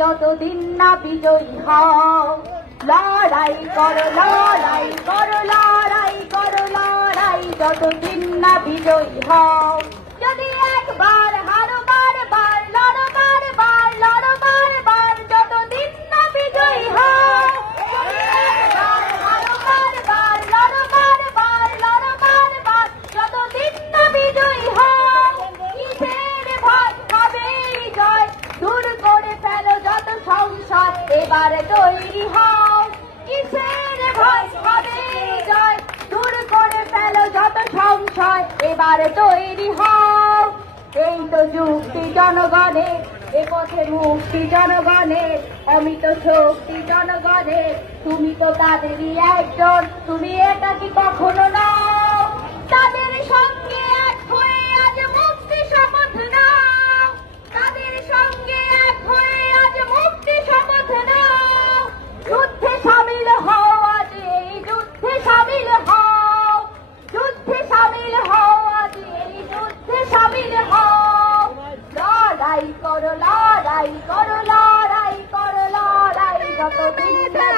যতদিন না বিজয়ী হও। লড়াই করো লড়াই করো লড়াই করো লড়াই যতদিন না বিজয়ী হও। যদি একবার হারো বারবার লড়ো বারবার লড়ো বারবার যতদিন না বিজয়ী হও। একবার হারো বারবার লড়ো বারবার লড়ো বারবার যতদিন না বিজয়ী হও। কিসের ভয় হবেই জয়, দূর করে ফেলো যত সংশয়, এবারে তৈরি হও। কিসের ভয় হবেই জয়, দূর করে ফেলো যত সংশয়, এবারে তৈরি হও। এই তো যুক্তি জনগণের, এ পথে মুক্তি জনগণের, অমিত শক্তি জনগণের। তুমি তো তাদেরই একজন, তুমি একাকী কখনো নও। তাদের সঙ্গে এক হয়ে আজ মুক্তি শপথ নাও। তাদের সঙ্গে এক হয়ে আজ মুক্তি শপথ নাও। যুদ্ধে সামিল হও আজ, এই যুদ্ধে সামিল হও। যুদ্ধে সামিল হও আজ, এই যুদ্ধে সামিল হও। লড়াই করো লড়াই করো লড়াই করো লড়াই যতদিন না